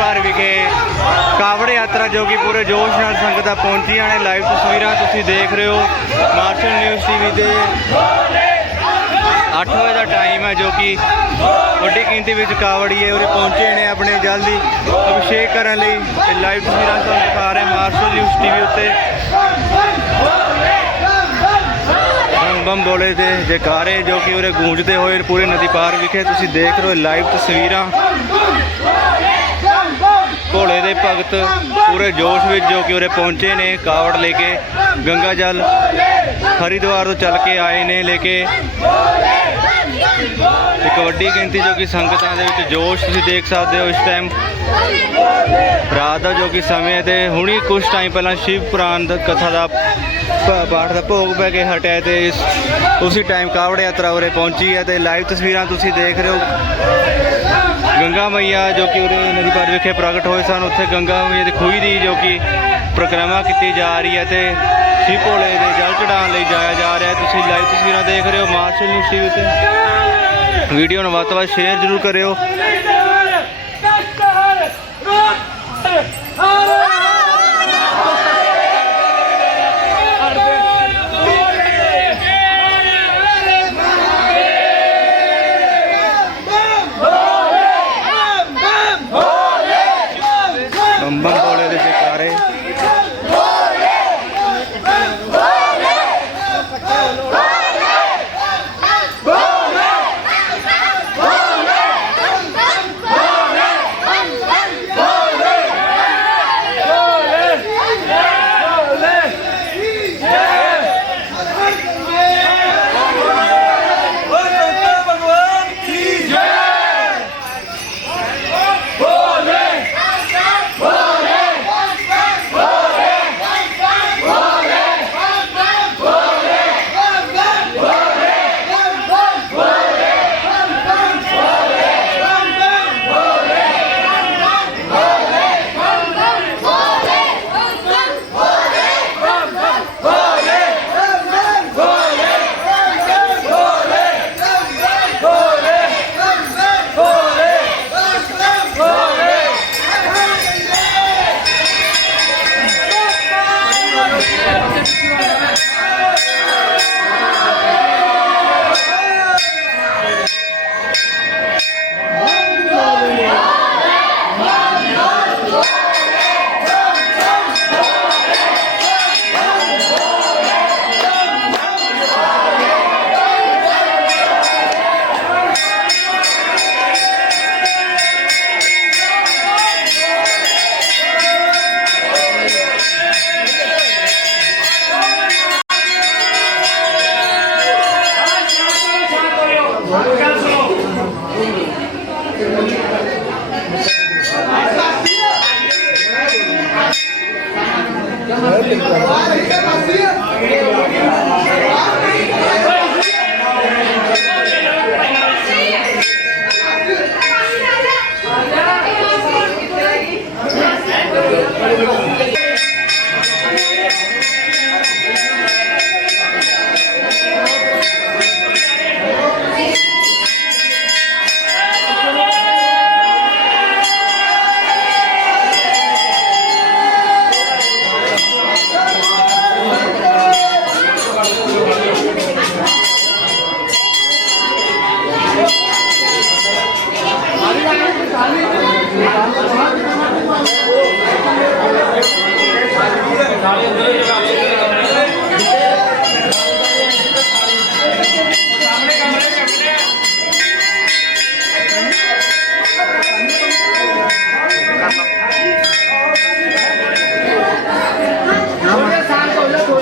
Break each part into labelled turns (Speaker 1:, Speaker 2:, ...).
Speaker 1: ਭਰ ਵਿਖੇ ਕਾਵੜ ਯਾਤਰਾ ਜੋ ਕਿ ਪੂਰੇ ਜੋਸ਼ ਨਾਲ ਸੰਗਤਾਂ ਪਹੁੰਚੀਆਂ ਨੇ ਲਾਈਵ ਤਸਵੀਰਾਂ ਤੁਸੀਂ ਦੇਖ ਰਹੇ ਹੋ ਮਾਰਸ਼ਲ ਨਿਊਜ਼ ਟੀਵੀ ਤੇ 8 ਵਜੇ ਦਾ ਟਾਈਮ ਹੈ ਜੋ ਕਿ ਵੱਡੀ ਗਿਣਤੀ ਵਿੱਚ ਕਾਵੜੀਏ ਉਰੇ ਪਹੁੰਚੇ ਨੇ ਆਪਣੇ ਜਲਦੀ ਅਭਿਸ਼ੇਕ ਕਰਨ ਲਈ। ਤੇ ਲਾਈਵ ਤਸਵੀਰਾਂ ਤੁਹਾਨੂੰ ਦਿਖਾ ਰਹੇ ਮਾਰਸ਼ਲ ਨਿਊਜ਼ ਟੀਵੀ ਉੱਤੇ। ਬੰਮ ਬੋਲੇ ਤੇ ਜੈਕਾਰੇ ਜੋ ਕਿ ਉਰੇ ਗੂੰਜਦੇ ਹੋਏ ਪੂਰੇ ਨਦੀ ਪਾਰ ਵਿਖੇ ਤੁਸੀਂ ਦੇਖ ਰਹੇ ਹੋ। ਲਾਈਵ ਤਸਵੀਰਾਂ ਭੋਲੇ ਦੇ ਭਗਤ ਪੂਰੇ ਜੋਸ਼ ਵਿੱਚ ਜੋ ਕਿ ਉਰੇ ਪਹੁੰਚੇ ਨੇ, ਕਾਵੜ ਲੈ ਕੇ ਗੰਗਾ ਜਲ ਹਰਿਦੁਆਰ ਤੋਂ ਚੱਲ ਕੇ ਆਏ ਨੇ ਲੈ ਕੇ। ਇੱਕ ਵੱਡੀ ਗਿਣਤੀ ਜੋ ਕਿ ਸੰਗਤਾਂ ਦੇ ਵਿੱਚ ਜੋਸ਼ ਤੁਸੀਂ ਦੇਖ ਸਕਦੇ ਹੋ ਇਸ ਟਾਈਮ ਰਾਤ ਦਾ ਜੋ ਕਿ ਸਮੇਂ ਹੈ ਤੇ ਹੁਣੀ ਕੁਝ ਟਾਈਮ ਪਹਿਲਾਂ ਸ਼ਿਵ ਪੁਰਾਣ ਦਾ ਕਥਾ ਦਾ ਪਾਠ ਦਾ ਭੋਗ ਪੈ ਕੇ ਹਟਿਆ ਤੇ ਇਸ, ਉਸੇ ਟਾਈਮ ਕਾਵੜ ਯਾਤਰਾ ਉਰੇ ਪਹੁੰਚੀ ਹੈ ਤੇ ਲਾਈਵ ਤਸਵੀਰਾਂ ਤੁਸੀਂ ਦੇਖ ਰਹੇ ਹੋ। ਗੰਗਾ ਮਈਆ ਜੋ ਕਿ ਉਰੇ ਨਦੀ ਪਾਰ ਵਿਖੇ ਪ੍ਰਗਟ ਹੋਏ ਸਨ, ਉੱਥੇ ਗੰਗਾ ਮਈਆ ਦੀ ਖੂਹੀ ਦੀ ਜੋ ਕਿ ਪ੍ਰਕਰਮਾ ਕੀਤੀ ਜਾ ਰਹੀ ਹੈ ਤੇ ਸ਼ਿਵ ਭੋਲੇ ਦੇ ਜਲ ਚੜਾਉਣ ਲਈ ਜਾਇਆ ਜਾ ਰਿਹਾ ਤੁਸੀਂ ਲਾਈਵ ਤਸਵੀਰਾਂ ਦੇਖ ਰਹੇ ਹੋ ਮਾਰਸ਼ਲ ਨਿਊਜ਼ ਟੀਵੀ ਤੇ। ਵੀਡੀਓ ਨੂੰ ਵੱਧ ਤੋਂ ਵੱਧ ਸ਼ੇਅਰ ਜ਼ਰੂਰ ਕਰਿਓ।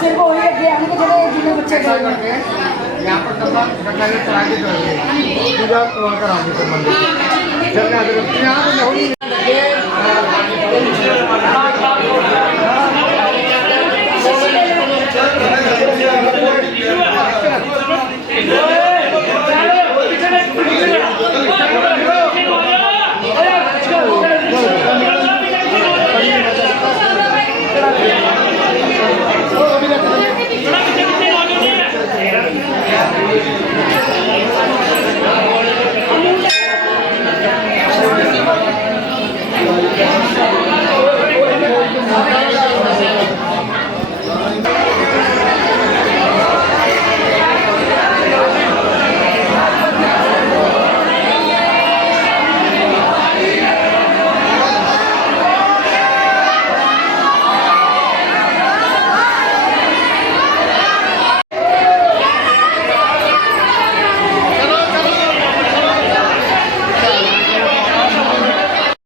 Speaker 1: सिर्फ वही अगे आने के जगह जिन्हें बच्चे गए
Speaker 2: यहाँ पर डब्बा रखा है तो आगे करेंगे पूजा कराएंगे मंदिर जब यहाँ